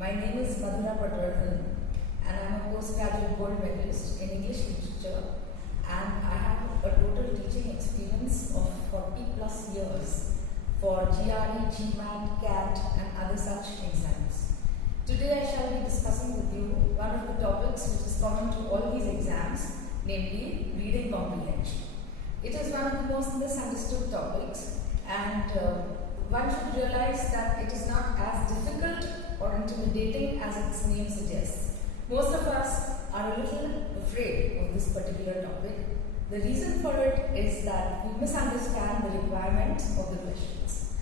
My name is Madhura Patwardhan and I am a postgraduate gold medalist in English literature, and I have a total teaching experience of 40 plus years for GRE, GMAT, CAT and other such exams. Today I shall be discussing with you one of the topics which is common to all these exams, namely reading comprehension. It is one of the most misunderstood topics, and one should realize that it is not as difficult or intimidating as its name suggests. Most of us are a little afraid of this particular topic. The reason for it is that we misunderstand the requirement of the questions.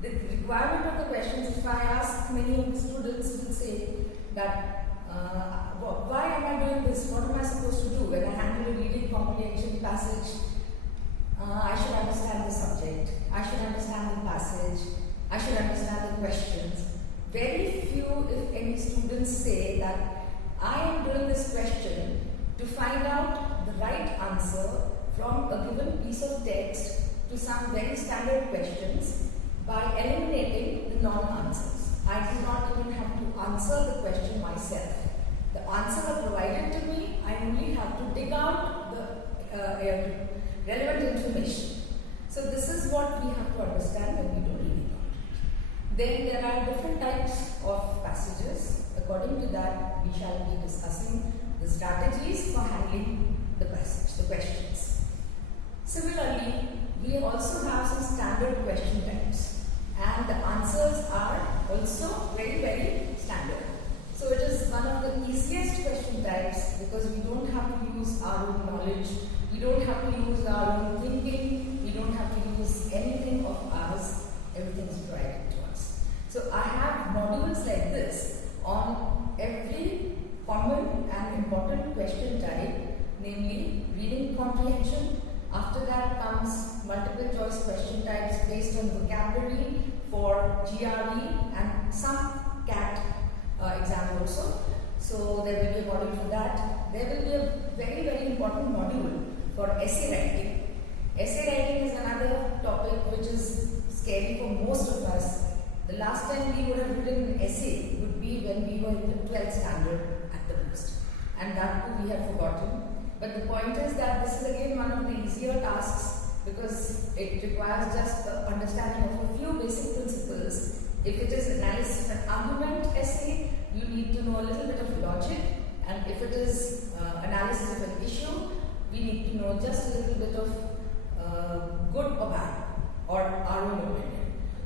The requirement of the questions, if I ask many of the students, will say that why am I doing this? What am I supposed to do when I handle a reading comprehension passage? I should understand the subject, I should understand the passage, I should understand the questions. Very few, if any, students say that I am doing this question to find out the right answer from a given piece of text to some very standard questions by eliminating the non-answers. I do not even have to answer the question myself. The answers are provided to me, I only have to dig out the relevant information. So this is what we have to understand when we do reading comprehension. Then there are different types of passages. According to that, we shall be discussing the strategies for handling the passage, the questions. Similarly, we also have some standard question types, and the answers are also very standard. So it is one of the easiest question types because we don't have to use our own knowledge, we don't have to use our own thinking, we don't have to use anything of ours, everything is provided to us. So I have modules like this on every common and important question type, namely reading comprehension. After that comes multiple choice question types based on vocabulary for GRE and some CAT exam also. So there will be a module for that. There will be a very important module for essay writing. Essay writing is another topic which is scary for most of us. The last time we would have written an essay would be when we were in the 12th standard at the most, and that too we have forgotten. But the point is that this is again one of the easier tasks because it requires just the understanding of a few basic principles. If it is analysis and argument essay, you need to know a little bit of logic, and if it is analysis of an issue, we need to know just a little bit of good or bad or our own opinion.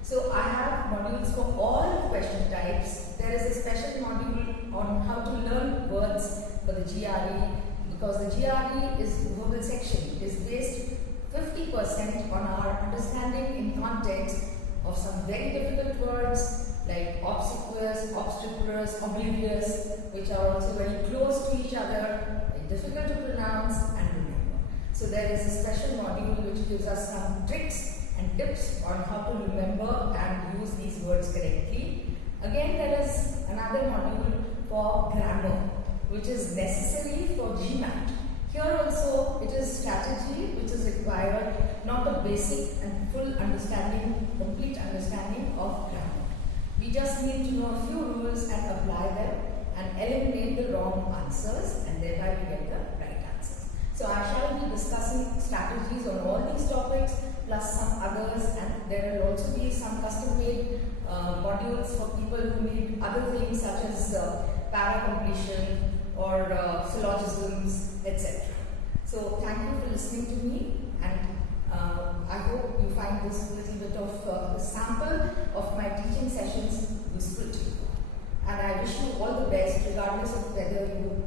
So I have modules for all the question types. There is a special module on how to learn words for the GRE, because the GRE is verbal section is based 50% on our understanding in context of some very difficult words like obsequious, obstreperous, oblivious, which are also very close to each other, difficult to pronounce and remember. So there is a special module which gives us some tricks and tips on how to remember and use these words correctly. Again, there is another module for grammar, which is necessary for GMAT. Here also it is strategy which is required, not a basic and full understanding, complete understanding of grammar. We just need to know a few rules and apply them and eliminate the wrong answers, and thereby we get the right answers. So I shall be discussing strategies on all these topics plus some others, and there will also be some custom-made modules for people who need other things such as para-completion or syllogisms, etc. So thank you for listening to me, and I hope you find this little bit of a sample of my teaching sessions useful to you. And I wish you all the best regardless of whether you